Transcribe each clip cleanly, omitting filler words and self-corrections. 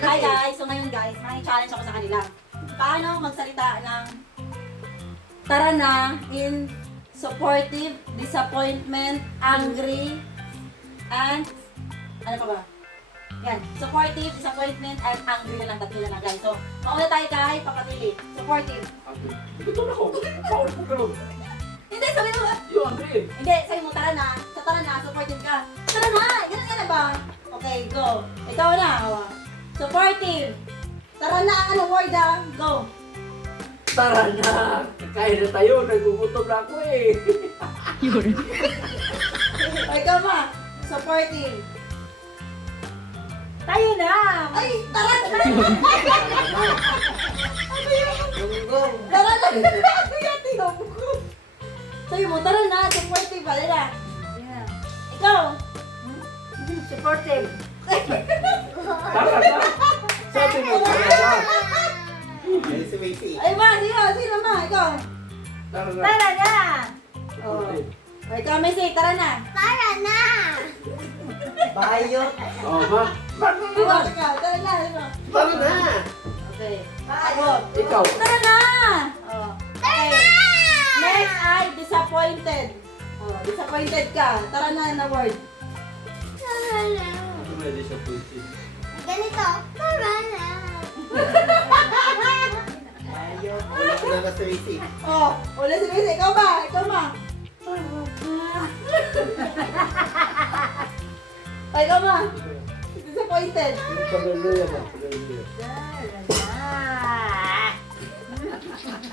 Hi guys! So ngayon guys, may challenge ako sa kanila. Paano magsalita ng tara na in supportive, disappointment, angry, and ano pa ba? Yan. Supportive, disappointment, and angry na lang. Tatlo na lang guys. So, mauna tayo kay Papatili. Supportive. Ito na ako. Paulit ko ganun. Hindi, sabi mo. Yung angry. Hindi, sabi mo tara na. Sa tara na, supportive ka. Tara na! Ganun ka na ba? Okay, go. Ikaw na. Supportive. Tara na ang ano word ah. Go. Tara na. Kaya na tayo. Nagugutom na ako eh. O, ikaw ma. Supportive. Tayo na! Ay, tara na! Gonggong. Tara na! Kuya, tingnan mo. Sabi mo, tara na. Supportive. Bala na. Yeah. Ikaw. Supportive. Tara na. Sabi mo, tara na. Ay ma, sino ma? Ikaw. Tara na. Tara na! Oh. O, ikaw, Messi. Tara na. Tara na! Bayot. Oh, ma. Ikaw, ikaw. Tara na. Ano? Tara na. Okay. Ako. Ikaw. Tara na! Oh. Okay. Next ay disappointed. Oh, disappointed ka. Tara na na word. Tara na! Ako na disappointed. Ganito. Tara na! Oh, uli si Messi. Ikaw ba? Ikaw ma. Ay, ikaw ma. Disappointed. Pagdaloy ba? Pagdaloy. Tara na!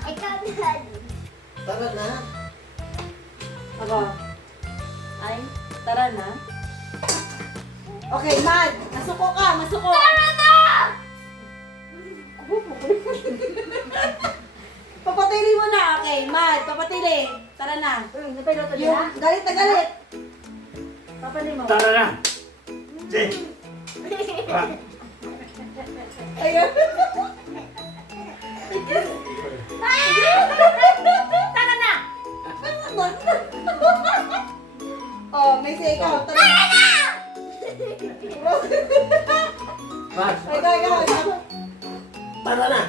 Ikaw na! Tara na. Ako. Ay, tara na. Okay, Mad. Masuko ka. Masuko. Tara na! Papatili mo na. Okay, Mad. Papatili. Tara na. Napiloto Yung na? galit na galit. Papali mo. Tara na. Ayun. Tara na! Oh, may say ikaw. Tara na. Mas. Ikaw. Tara na.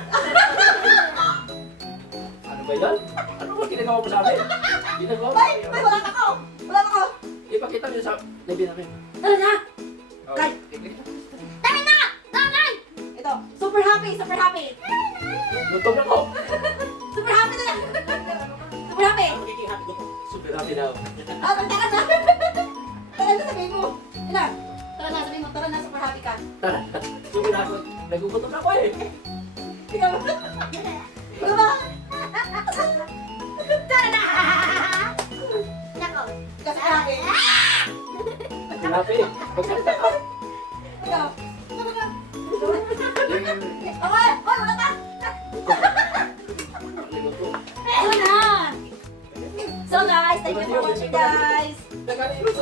Ano ba yan? Ano ba ginagawa mo sa amin? Ginagawa mo? Ay, wala ka ko. Wala ka ko. Ipakita niyo sa labi namin. Tara na. Oh. Kay. Tara na! Tara! Ito. Super happy. Super happy. Gutom na ko. Super happy na. Super happy. Super happy daw. Ah, tara na. Tara na sabihin mo. Ina. Tara na sabihin mo. Tara na. Super happy ka. Tara. Super ako. Nagugutom na ako eh. Ikaw ba? Ikaw ba? Tara na! Nako. Kasi happy. Happy. Magsalita ka. Ikaw. Tara na. Okay. Hoy, wala ka. Nagugutom. Ayun na. So guys, thank you for watching guys. Nagkakaroon sa